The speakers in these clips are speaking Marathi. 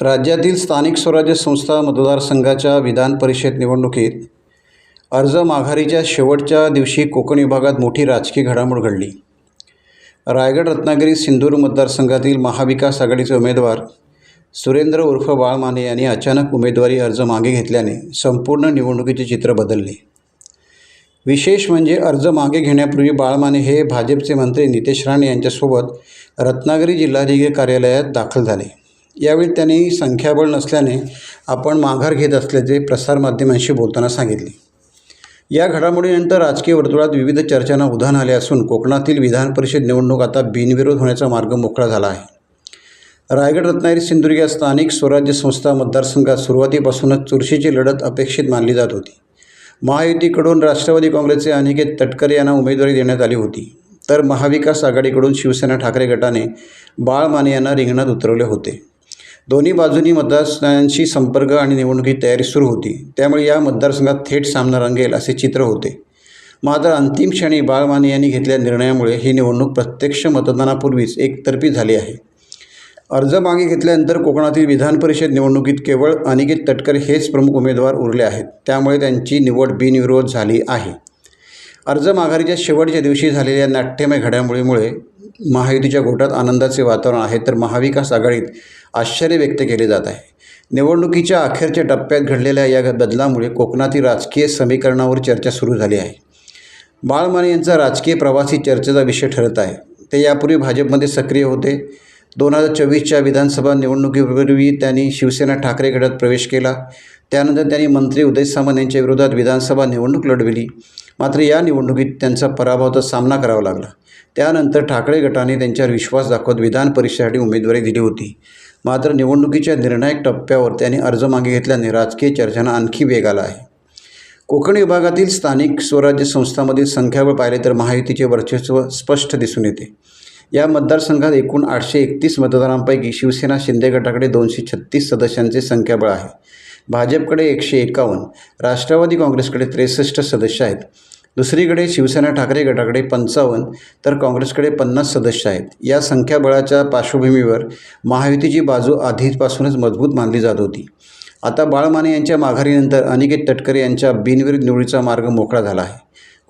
राज्यातील स्थानिक स्वराज्य संस्था मतदारसंघाच्या विधान परिषद निवडणुकीत अर्ज माघारीच्या शेवटच्या दिवशी कोकण विभागात मोठी राजकीय घडामोड घडली. रायगड रत्नागिरी सिंधूर मतदारसंघातील महाविकास आघाडीचे उमेदवार सुरेंद्र उर्फ बाळ माने यांनी अचानक उमेदवारी अर्ज मागे घेतल्याने संपूर्ण निवडणुकीचे चित्र बदलले. विशेष म्हणजे अर्ज मागे घेण्यापूर्वी बाळ माने हे भाजपचे मंत्री नितेश राणे यांच्यासोबत रत्नागिरी जिल्हाधिकारी कार्यालयात दाखल झाले. यावेळी त्यांनी संख्याबळ नसल्याने आपण माघार घेत असल्याचे प्रसारमाध्यमांशी बोलताना सांगितले. या घडामोडीनंतर राजकीय वर्तुळात विविध चर्चांना उधाण आले असून कोकणातील विधान परिषद निवडणूक आता बिनविरोध होण्याचा मार्ग मोकळा झाला आहे. रायगड रत्नागिरी सिंधुदुर्ग या स्थानिक स्वराज्य संस्था मतदारसंघात सुरुवातीपासूनच चुरशीची लढत अपेक्षित मानली जात होती. महायुतीकडून राष्ट्रवादी काँग्रेसचे अनिकेत तटकरे यांना उमेदवारी देण्यात आली होती, तर महाविकास आघाडीकडून शिवसेना ठाकरे गटाने बाळ माने यांना रिंगणात उतरवले होते. दोन्ही बाजूंनी मतदारांशी संपर्क आणि निवडणुकीची तयारी सुरू होती, त्यामुळे या मतदारसंघात थेट सामना रंगेल असे चित्र होते. मात्र अंतिम क्षणी बाळ माने यांनी घेतलेल्या निर्णयामुळे ही निवडणूक प्रत्यक्ष मतदानापूर्वीच एकतर्फी झाली आहे. अर्ज मागे घेतल्यानंतर कोकणातील विधान परिषद निवडणुकीत केवळ अनिकेत तटकरे हेच प्रमुख उमेदवार उरले आहेत, त्यामुळे त्यांची निवड बिनविरोध झाली आहे. अर्ज माघारीच्या शेवटच्या दिवशी झालेल्या नाट्यमय घडामोडीमुळे महायुतीच्या गोटात आनंदाचे वातावरण आहे, तर महाविकास आघाडीत आश्चर्य व्यक्त केले जात आहे. निवडणुकीच्या अखेरच्या टप्प्यात घडलेल्या या बदलामुळे कोकणातील राजकीय समीकरणावर चर्चा सुरू झाली आहे. बाळ माने यांचा राजकीय प्रवास ही चर्चेचा विषय ठरत आहे. ते यापूर्वी भाजपमध्ये सक्रिय होते. 2024च्या विधानसभा निवडणुकीपूर्वी त्यांनी शिवसेना ठाकरे गटात प्रवेश केला. त्यानंतर त्यांनी मंत्री उदय सामंत यांच्या विरोधात विधानसभा निवडणूक लढविली. मात्र या निवडणुकीत त्यांचा पराभवाचा सामना करावा लागला. त्यानंतर ठाकरे गटाने त्यांच्यावर विश्वास दाखवत विधान परिषदेसाठी उमेदवारी दिली होती. मात्र निवडणुकीच्या निर्णायक टप्प्यावर त्यांनी अर्ज मागे घेतल्याने राजकीय चर्चांना आणखी वेग आला आहे. कोकण विभागातील स्थानिक स्वराज्य संस्थांमधील संख्याबळ पाहिले तर महायुतीचे वर्चस्व स्पष्ट दिसून येते. या मतदारसंघात एकूण 831 मतदारांपैकी शिवसेना शिंदे गटाकडे 236 सदस्यांचे संख्याबळ आहे. भाजपकडे 151, राष्ट्रवादी काँग्रेसकडे 63 सदस्य आहेत. दुसरीकडे शिवसेना ठाकरे गटाकडे 55 तर काँग्रेसकडे 50 सदस्य आहेत. या संख्याबळाच्या पार्श्वभूमीवर महायुतीची बाजू आधीपासूनच मजबूत मानली जात होती. आता बाळ माने यांच्या माघारीनंतर अनिकेत तटकरे यांच्या बिनविरोध निवडीचा मार्ग मोकळा झाला आहे.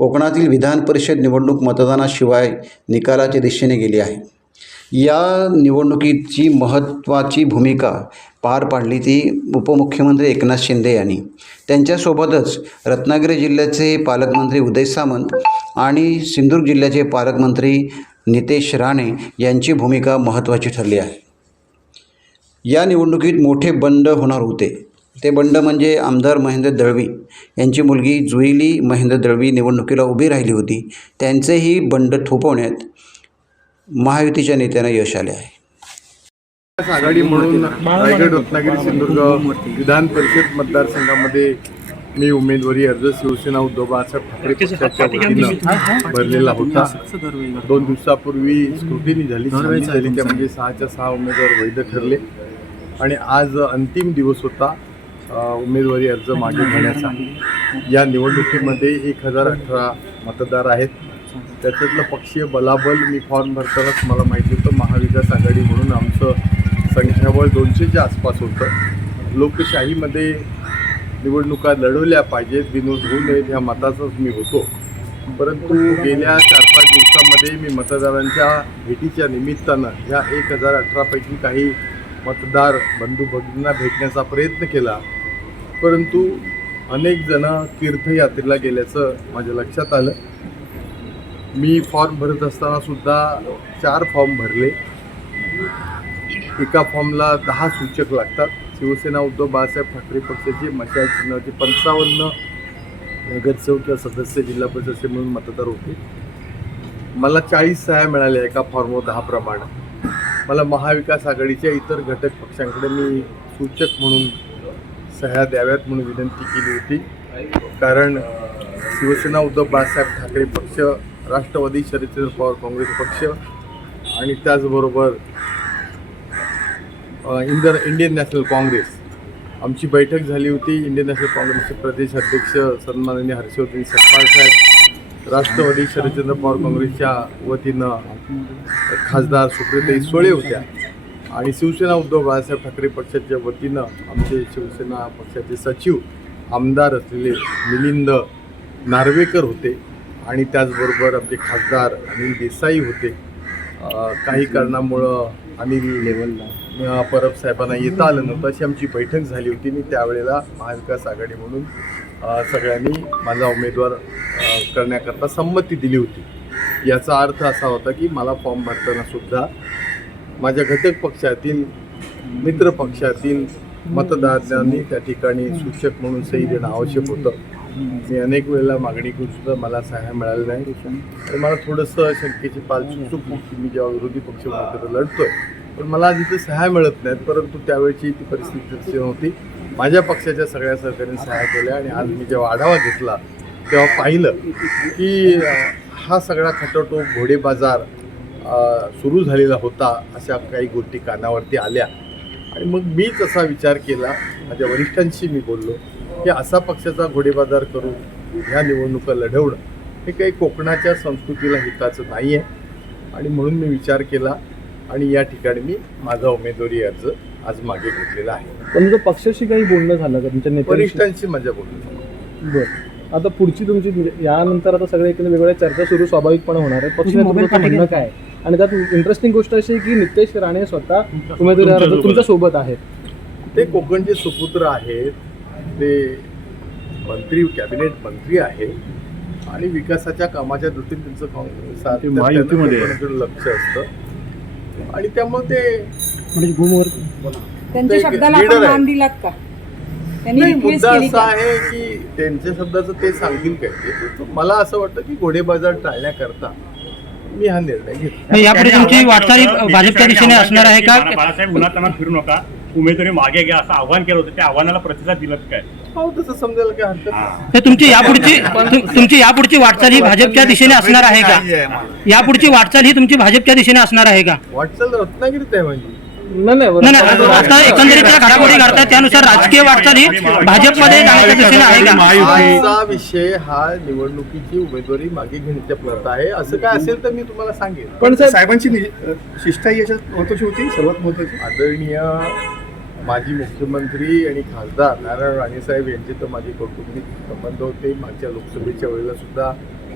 कोकणातील विधान परिषद निवडणूक मतदानाशिवाय निकालाच्या दिशेने गेली आहे. या निवडणुकीची महत्त्वाची भूमिका पार पाडली ती उपमुख्यमंत्री एकनाथ शिंदे यांनी. त्यांच्यासोबतच रत्नागिरी जिल्ह्याचे पालकमंत्री उदय सामंत आणि सिंधुदुर्ग जिल्ह्याचे पालकमंत्री नितेश राणे यांची भूमिका महत्त्वाची ठरली आहे. या निवडणुकीत मोठे बंड होणार होते. ते बंड म्हणजे आमदार महेंद्र दळवी यांची मुलगी जुईली महेंद्र दळवी निवडणुकीला उभी राहिली होती. त्यांचेही बंड थोपवण्यात महायुतीच्या नेत्यांना यश आले आहे. आघाडी म्हणून रायगड रत्नागिरी सिंधुदुर्ग विधान परिषद मतदारसंघामध्ये मी उमेदवारी अर्ज शिवसेना उद्धव बाळासाहेब ठाकरे पक्षाच्या वतीनं भरलेला होता. 2 दिवसापूर्वी स्क्रुटिनी झाली, त्यामध्ये 6च्या 6 उमेदवार वैध ठरले आणि आज अंतिम दिवस होता उमेदवारी अर्ज मागे घेण्याचा. या निवडणुकीमध्ये 1018 मतदार आहेत. त्याच्यातलं पक्षीय बलाबल मी फॉर्म भरतानाच मला माहिती होतं. महाविकास आघाडी म्हणून आमचं संख्याबळ 200च्या आसपास होतं. लोकशाहीमध्ये निवडणुका लढवल्या पाहिजेत, बिनविरोध होऊ नयेत ह्या मताचाच मी होतो. परंतु गेल्या 4-5 दिवसामध्ये मी मतदारांच्या भेटीच्या निमित्तानं ह्या 1018 पैकी काही मतदार बंधू भगिनींना भेटण्याचा प्रयत्न केला, परंतु अनेक जण तीर्थयात्रेला गेल्याचं माझ्या लक्षात आलं. मी फॉर्म भरत असतानासुद्धा 4 फॉर्म भरले. एका फॉर्मला 10 सूचक लागतात. शिवसेना उद्धव बाळासाहेब ठाकरे पक्षाचे मशाल चिन्हाचे 55 नगरसेवक किंवा सदस्य जिल्हा परिषद म्हणून मतदार होते. मला 40 सह्या मिळाल्या एका फॉर्मवर 10 प्रमाणे. मला महाविकास आघाडीच्या इतर घटक पक्षांकडे मी सूचक म्हणून सह्या द्याव्यात म्हणून विनंती केली होती. कारण शिवसेना उद्धव बाळासाहेब ठाकरे पक्ष, राष्ट्रवादी शरदचंद्र पवार काँग्रेस पक्ष आणि त्याचबरोबर इंडियन नॅशनल काँग्रेस, आमची बैठक झाली होती. इंडियन नॅशनल काँग्रेसचे प्रदेश अध्यक्ष सन्माननीय हर्षवर्धन सपकाळ साहेब, राष्ट्रवादी शरदचंद्र पवार काँग्रेसच्या वतीनं खासदार सुप्रियाताई सुळे होत्या. आणि शिवसेना उद्धव बाळासाहेब ठाकरे पक्षाच्या वतीनं आमचे शिवसेना पक्षाचे सचिव आमदार असलेले मिलिंद नार्वेकर होते आणि त्याचबरोबर आमचे खासदार अनिल देसाई होते. काही कारणामुळं अनिल परब साहेबांना येता आलं नव्हतं, अशी आमची बैठक झाली होती आणि त्यावेळेला महाविकास आघाडी म्हणून सगळ्यांनी माझा उमेदवार करण्याकरता संमती दिली होती. याचा अर्थ असा होता की मला फॉर्म भरताना सुद्धा माझ्या घटक पक्षातील मित्र पक्षातील मतदारांनी त्या ठिकाणी सूचक म्हणून सही देणं आवश्यक होतं. मी अनेक वेळेला मागणी करून सुद्धा मला सहाय्य मिळालं नाही आणि मला थोडंसं शंकेची पाल चुकली की मी जेव्हा विरोधी पक्ष म्हणून लढतोय पण मला जिथे सहाय्य मिळत नाहीत. परंतु त्यावेळची ती परिस्थिती तशी नव्हती. माझ्या पक्षाच्या सगळ्या सहकार्याने सहाय्य केल्या आणि आज मी जेव्हा आढावा घेतला तेव्हा पाहिलं की हा सगळा खटाटोप घोडेबाजार सुरू झालेला होता. अशा काही गोष्टी कानावरती आल्या आणि मग मीच असा विचार केला, माझ्या वरिष्ठांशी मी बोललो की असा पक्षाचा घोडेबाजार करून ह्या निवडणुका लढवणं हे काही कोकणाच्या संस्कृतीला हिताचं नाही आहे आणि म्हणून मी विचार केला आणि या ठिकाणी मी माझा उमेदवारी अर्ज आज मागे घेतलेला आहे. पण तुमचं पक्षाशी काही बोलणं झालं का तुमच्या नेत्यांशी? वरिष्ठांशी माझ्या बोलणं झालं. बरं, आता पुढची तुमची यानंतर आता सगळे एकूण वेगवेगळ्या चर्चा सुरू स्वाभाविकपणे होणार आहे. पक्षाचं म्हणणं काय आणि त्यात इंटरेस्टिंग गोष्ट अशी आहे की नितेश राणे स्वतः उमेदवारी अर्ज तुमच्या सोबत आहेत. ते कोकणचे सुपुत्र आहेत, ते मंत्री कॅबिनेट मंत्री आहेत आणि विकासाच्या कामाच्या दृष्टीने त्यांचं कोकणाकडे लक्ष असतं आणि त्यामुळे ते त्यांच्या शब्दाला आपण मान दिलात का? त्यांनी नाही, रिक्वेस्ट मुद्दा केली असा का? आहे की त्यांच्या शब्दाचं ते सांगतील काय ते. मला असं वाटतं की घोडेबाजार टाळण्याकरता मी हा निर्णय घेतला. यापुढे तुमची वाटचाल भाजपच्या दिशेने असणार आहे का? बाळासाहेब उन्हातानात फिरू नका, उमेदवारी मागे घ्या असं आव्हान केलं होतं. त्या आव्हानाला प्रतिसाद दिलात काय? हो, तसं समजायला काय हरकत नाही. तर तुमची यापुढची वाटचाल ही भाजपच्या दिशेने असणार आहे का? यापुढची वाटचाल ही तुमची भाजपच्या दिशेने असणार आहे का? वाटचाल रत्नागिरीत आहे माझी. नाही, आता एकंदरीत घडामोडी घडतात त्यानुसार राजकीय वाटचाल ही भाजपमध्ये जाण्याच्या दिशेने आहे का? आजचा विषय हा निवडणुकीची उमेदवारी मागे घेण्याच्या प्रत आहे. असं काय असेल तर मी तुम्हाला सांगेन. पण साहेबांची शिष्टाई याच्यात महत्वाची होती, सर्वात महत्वाची. आदरणीय माजी मुख्यमंत्री आणि खासदार नारायण राणेसाहेब यांचे तर माझे कौटुंबिक संबंध होते. मागच्या लोकसभेच्या वेळेला सुद्धा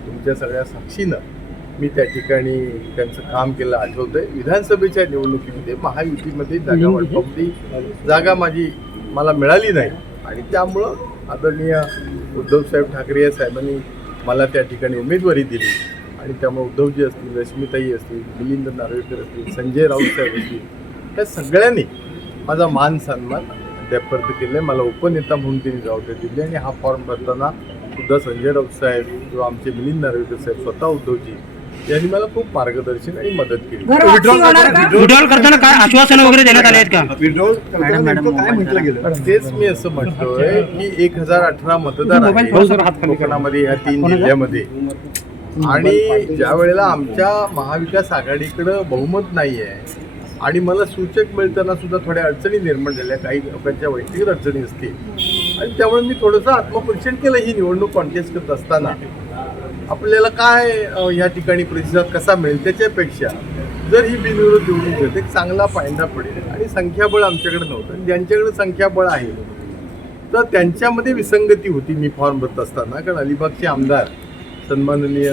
तुमच्या सगळ्या साक्षीनं मी त्या ठिकाणी त्यांचं काम केलं आठवतंय. विधानसभेच्या निवडणुकीमध्ये महायुतीमध्ये जागा वाटपामध्ये जागा मला मिळाली नाही आणि त्यामुळं आदरणीय उद्धवसाहेब ठाकरे या साहेबांनी मला त्या ठिकाणी उमेदवारी दिली आणि त्यामुळे उद्धवजी असतील, रश्मिताई असतील, मिलिंद नार्वेकर असतील, संजय राऊत साहेब असतील, त्या सगळ्यांनी माझा मान सन्मान अद्यापर्यंत केला आहे. मला उपनेता म्हणून त्यांनी जबाबदारी दिली आणि हा फॉर्म भरताना सुद्धा संजय राऊत साहेब किंवा आमचे मिलिंद नार्वेकर साहेब, स्वतः उद्धवजी यांनी मला खूप मार्गदर्शन आणि मदत केली. विड्रॉल करताना काय आश्वासन वगैरे देण्यात आले आहेत का? काय म्हटलं गेलं? तेच मी असं म्हणतोय की 1018 मतदार आहेत कोकणामध्ये या 3 जिल्ह्यामध्ये आणि ज्या वेळेला आमच्या महाविकास आघाडीकडं बहुमत नाही आहे आणि मला सूचक मिळताना सुद्धा थोड्या अडचणी निर्माण झाल्या, काही लोकांच्या वैयक्तिक अडचणी असतील आणि त्यामुळे मी थोडंसं आत्मपरीक्षण केलं. ही निवडणूक कॉन्टेस्ट करत असताना आपल्याला काय या ठिकाणी प्रतिसाद कसा मिळेल त्याच्यापेक्षा जर ही बिनविरोध निवडणूक होते एक चांगला फायदा पडेल आणि संख्याबळ आमच्याकडे नव्हतं. ज्यांच्याकडे संख्याबळ आहे तर त्यांच्यामध्ये विसंगती होती मी फॉर्म भरत असताना. कारण अलिबागचे आमदार सन्माननीय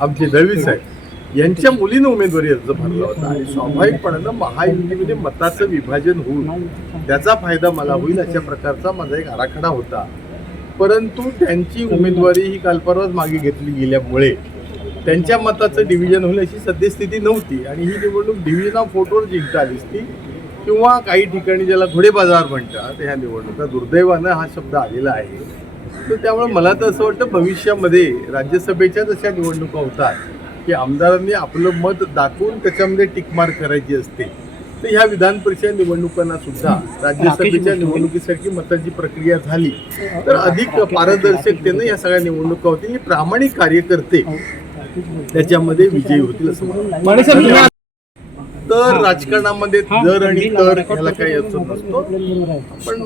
आमचे दळवी साहेब यांच्या मुलीनं उमेदवारी अर्ज भरला होता आणि स्वाभाविकपणानं महायुतीमध्ये मताचं विभाजन होऊन त्याचा फायदा मला होईल अशा प्रकारचा माझा एक आराखडा होता. परंतु त्यांची उमेदवारी ही काल परवाच मागे घेतली गेल्यामुळे त्यांच्या मताचं डिव्हिजन होईल अशी सद्यस्थिती नव्हती आणि ही निवडणूक डिव्हिजन ऑफ वोटवर जिंकता आली असती किंवा काही ठिकाणी ज्याला घोडेबाजार म्हणतात ह्या निवडणुका दुर्दैवानं हा शब्द आलेला आहे. तर त्यामुळे मला तर असं वाटतं भविष्यामध्ये राज्यसभेच्या जशा निवडणुका होतात की आमदारांनी आपलं मत दाखवून त्याच्यामध्ये टिकमार्क करायची असते, तर ह्या विधान परिषद निवडणुकांना सुद्धा राज्यसभेच्या निवडणुकीसारखी मताची प्रक्रिया झाली तर अधिक पारदर्शकतेनं या सगळ्या निवडणुका होतील. हे प्रामाणिक कार्यकर्ते त्याच्यामध्ये विजयी होतील असं मला. तर राजकारणामध्ये दर आणि तर ह्याला काही असं नसतो. पण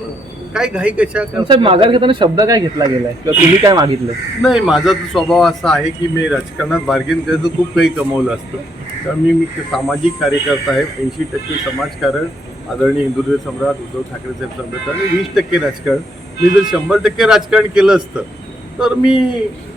काय घाई कशा माघार घेताना शब्द काय घेतला गेलाय किंवा तुम्ही काय मागितलं? नाही, माझा तो स्वभाव असा आहे की मी राजकारणात बार्गेन करायचं खूप काही कमवलं असतं तर मी सामाजिक कार्यकर्ता आहे. 80% समाजकारण आदरणीय हिंदुत्व सम्राट उद्धव ठाकरे साहेब सम्राट आणि 20% राजकारण. मी जर 100% राजकारण केलं असतं तर मी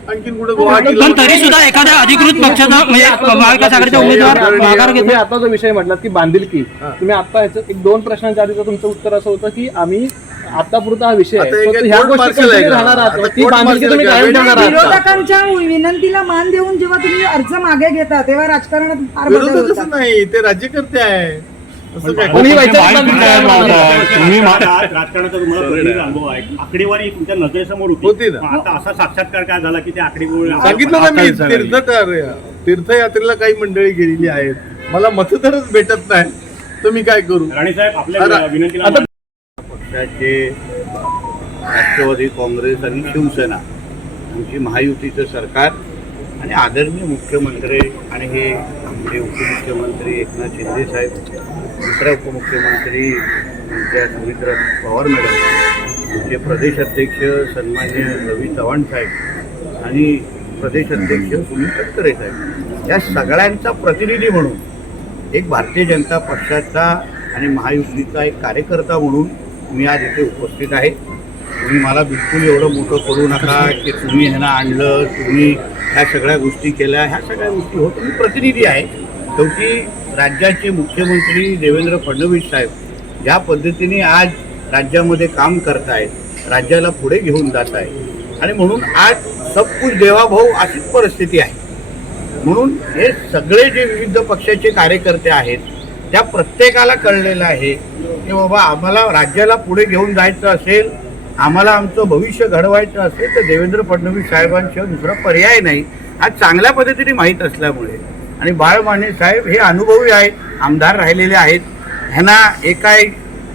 आणखीन कुठे पण तरी सुद्धा एखाद्या अधिकृत पक्षाचा म्हणजे महाविकास आघाडीचा उमेदवार माघार तुम्ही घेतो. आता जो विषय म्हटलात की बांधिलकी, तुम्ही आता याचं एक 2 प्रश्नांच्या आधीचं तुमचं उत्तर असं होतं की आम्ही आतापुरता हा विषय आहे, आता एक फक्त ह्या court गोष्टी martial आहे continue का? राहणार आहात आता ती court बांधिलकी तुम्ही martial कायम आहे का? ठेवणार आहात का? विरोधकांच्या विनंतीला मान देऊन जेव्हा तुम्ही अर्ज मागे घेता तेव्हा राजकारणात फार बदल विरोधक होतात. असं नाही, ते राज्यकर्ते आहे. असं काय पण ही वैचारिक तुम्ही बांधिलकी काय होणार? राजकारणाचा तुम्हाला प्रतिनिधी अनुभव आहे. आकडेवारी तुमच्या नजरेसमोर होती होती. ना. मग आता असा साक्षात्कार काय झाला की ते आकडेवारी सांगितलं ना मी, तीर्थयात्रेला काही मंडळी गेलेली आहेत, मला मतदारच भेटत नाही, तर मी काय करू? राणे साहेब आपल्या विनंतीला आता- पक्षाचे राष्ट्रवादी काँग्रेस आणि शिवसेना आमची महायुतीचं सरकार आणि आदरणीय मुख्यमंत्री आणि हे आमचे उपमुख्यमंत्री एकनाथ शिंदे साहेब, दुसऱ्या उपमुख्यमंत्री आमच्या सुमित्रा पवार मॅडम, आमचे प्रदेशाध्यक्ष सन्मान्य रवी चव्हाण साहेब आणि प्रदेशाध्यक्ष सुनील तटकरे साहेब, या सगळ्यांचा प्रतिनिधी म्हणून एक भारतीय जनता पक्षाचा आणि महायुतीचा एक कार्यकर्ता म्हणून मी आज इथे उपस्थित आहे. तुम्ही मला बिलकुल एवढं मोठं करू नका की तुम्ही ह्यांना आणलं, तुम्ही ह्या सगळ्या गोष्टी केल्या, ह्या सगळ्या गोष्टी होत मी प्रतिनिधी आहे. शेवटी राज्याचे मुख्यमंत्री देवेंद्र फडणवीस साहेब ज्या पद्धतीने आज राज्यामध्ये काम करतायत, राज्याला पुढे घेऊन जात आहे आणि म्हणून आज सब कुछ देवा भाऊ अशीच परिस्थिती आहे. म्हणून हे सगळे जे विविध पक्षाचे कार्यकर्ते आहेत त्या प्रत्येकाला कळलेलं आहे की बाबा आम्हाला राज्याला पुढे घेऊन जायचं असेल, आम्हाला आमचं भविष्य घडवायचं असेल तर देवेंद्र फडणवीस साहेबांशिवाय दुसरा पर्याय नाही, आज चांगल्या पद्धतीने माहीत असल्यामुळे. आणि बाळ माने साहेब हे अनुभवी आहेत, आमदार राहिलेले आहेत, ह्यांना एका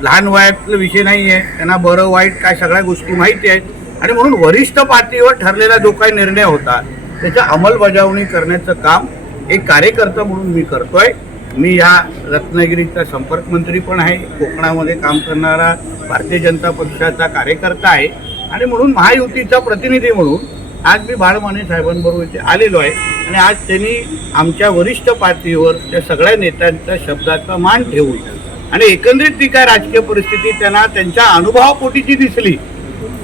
लहान वयातला विषय नाही आहे, त्यांना बरं वाईट काय सगळ्या गोष्टी माहिती आहेत आणि म्हणून वरिष्ठ पातळीवर ठरलेला जो काही निर्णय होता त्याच्या अंमलबजावणी करण्याचं काम एक कार्यकर्ता म्हणून मी करतोय. मी या रत्नागिरीचा संपर्क मंत्री पण आहे, कोकणामध्ये काम करणारा भारतीय जनता पक्षाचा कार्यकर्ता आहे आणि म्हणून महायुतीचा प्रतिनिधी म्हणून आज मी बाळ माने साहेबांबरोबर इथे आलेलो आहे आणि आज त्यांनी आमच्या वरिष्ठ पातळीवर त्या सगळ्या नेत्यांच्या शब्दाचा मान ठेवून आणि एकंदरीत ती काय राजकीय परिस्थिती त्यांना त्यांच्या अनुभवापोटीची दिसली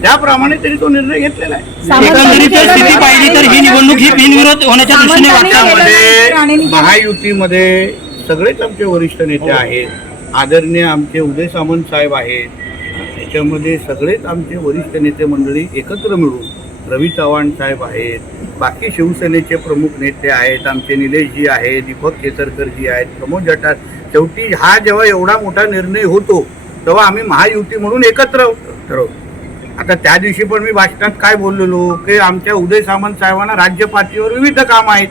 त्याप्रमाणे त्यांनी तो निर्णय घेतलेला आहे. एकंदरीत स्थिती पाहिली तर ही निवडणूक ही बिनविरोध होण्याच्या दृष्टीने सामंतांनी महायुतीमध्ये सगळेच आमचे वरिष्ठ नेते आहेत, आदरणीय आमचे उदय सामंत साहेब आहेत, त्याच्यामध्ये सगळेच आमचे वरिष्ठ नेते मंडळी एकत्र मिळून रवी चव्हाण साहेब आहेत, बाकी शिवसेनेचे प्रमुख नेते आहेत, आमचे निलेशजी आहेत, दीपक केसरकरजी आहेत, प्रमोद जठार. शेवटी हा जेव्हा एवढा मोठा निर्णय होतो तेव्हा आम्ही महायुती म्हणून एकत्र ठरवतो. आता त्या दिवशी पण मी भाषणात काय बोललेलो की आमच्या उदय सामंत साहेबांना राज्य पातळीवर विविध काम आहेत,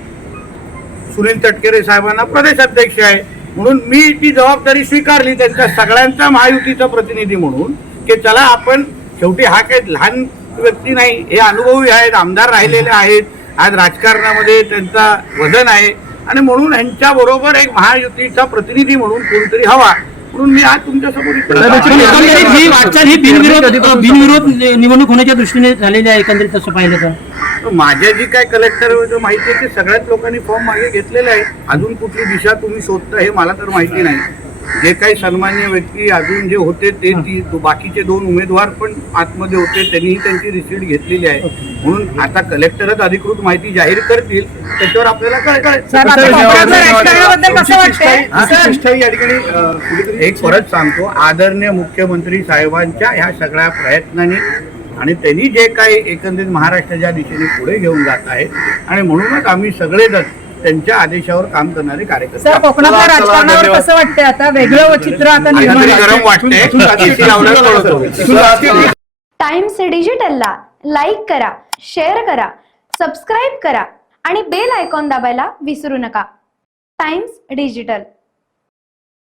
सुनील तटकरे साहेबांना प्रदेशाध्यक्ष आहे, म्हणून मी ती जबाबदारी स्वीकारली त्यांच्या सगळ्यांचा महायुतीचा प्रतिनिधी म्हणून की चला आपण शेवटी हा काही लहान व्यक्ती नाही, हे अनुभवी आहेत, आमदार राहिलेले आहेत, आज राजकारणामध्ये त्यांचा वजन आहे आणि म्हणून यांच्या बरोबर एक महायुतीचा प्रतिनिधी म्हणून कोणतरी हवा म्हणून मी आज तुमच्यासमोर एकंदरीत ही वाटचाल ही बिनविरोध निवडणूक होण्याच्या दृष्टीने झालेली आहे. एकंदरीत तसं पाहिलं तर माझ्या जी काय कलेक्टर माहिती आहे की सगळ्याच लोकांनी फॉर्म मागे घेतलेले आहे. अजून कुठली दिशा तुम्ही शोधता हे मला तर माहिती नाही. जे काही सन्मान्य व्यक्ती अजून जे होते ते बाकीचे 2 उमेदवार पण आतमध्ये होते, त्यांनीही त्यांची रिसीट घेतलेली आहे. म्हणून आता कलेक्टरच अधिकृत माहिती जाहीर करतील, त्याच्यावर आपल्याला कळेल. राजकारणाबद्दल कसं वाटतंय? या ठिकाणी कुठेतरी एक परत सांगतो, आदरणीय मुख्यमंत्री साहेबांच्या ह्या सगळ्या प्रयत्नांनी आणि त्यांनी जे काही एकंदरीत महाराष्ट्राच्या दिशेने पुढे घेऊन जात आहे आणि म्हणूनच आम्ही सगळेजण त्यांच्या आदेशावर काम करणारे कार्यकर्ते. सर, कोकणातल्या राजकारणावर कसं वाटतंय आता? वेगळं चित्र आता निर्माण गरम वाटतंय. टाइम्स डिजिटलला लाईक करा, शेअर करा, सबस्क्राईब करा आणि बेल आयकॉन दाबायला विसरू नका. Times digital.